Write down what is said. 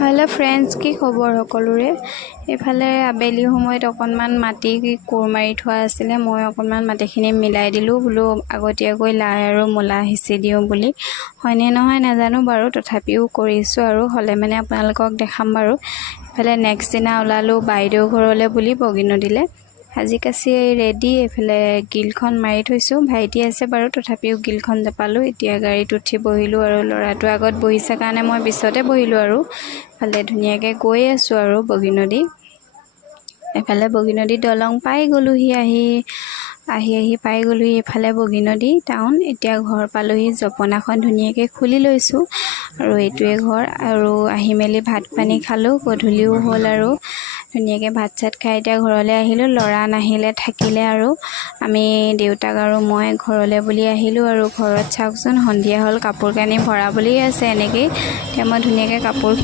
Hello' friends, কি খবৰ সকলোৰে? এইফালে আবেলি সময়ত অকণমান মাটি কোৰ মাৰি থোৱা আছিলে, মই অকণমান মাটিখিনি মিলাই দিলোঁ, বোলো আগতীয়াকৈ লাই আৰু মূলা সিঁচি দিওঁ বুলি। হয়নে নহয় নাজানো বাৰু, তথাপিও কৰিছোঁ আৰু হ'লে মানে আপোনালোকক দেখাম বাৰু। এইফালে নেক্সট দিনা ওলালোঁ বাইদেউ ঘৰলৈ বুলি বগীনদীলৈ। সাজি কাচি ৰেডি, এইফালে গিলখন মাৰি থৈছোঁ, ভাইটি আছে বাৰু তথাপিও গিলখন জাপালোঁ। এতিয়া গাড়ীত উঠি বহিলোঁ আৰু ল'ৰাটো আগত বহিছে কাৰণে মই পিছতে বহিলোঁ আৰু। এইফালে ধুনীয়াকৈ গৈ আছোঁ আৰু বগীনদী। এইফালে বগীনদী দলং পাই গ'লোহি, আহি পাই গ'লোহি এইফালে বগীনদী টাউন। এতিয়া ঘৰ পালোহি, জপনাখন ধুনীয়াকৈ খুলি লৈছোঁ আৰু এইটোৱে ঘৰ। আৰু আহি মেলি ভাত পানী খালোঁ, গধূলিও হ'ল আৰু ধুনীয়াকৈ ভাত চাত খাই এতিয়া ঘৰলৈ আহিলোঁ। ল'ৰা নাহিলে, থাকিলে আৰু আমি দেউতাক আৰু মই ঘৰলৈ বুলি আহিলোঁ। আৰু ঘৰত চাওকচোন সন্ধিয়া হ'ল, কাপোৰ কানি ভৰাবলৈয়ে আছে এনেকেই। এতিয়া মই ধুনীয়াকৈ কাপোৰখিনি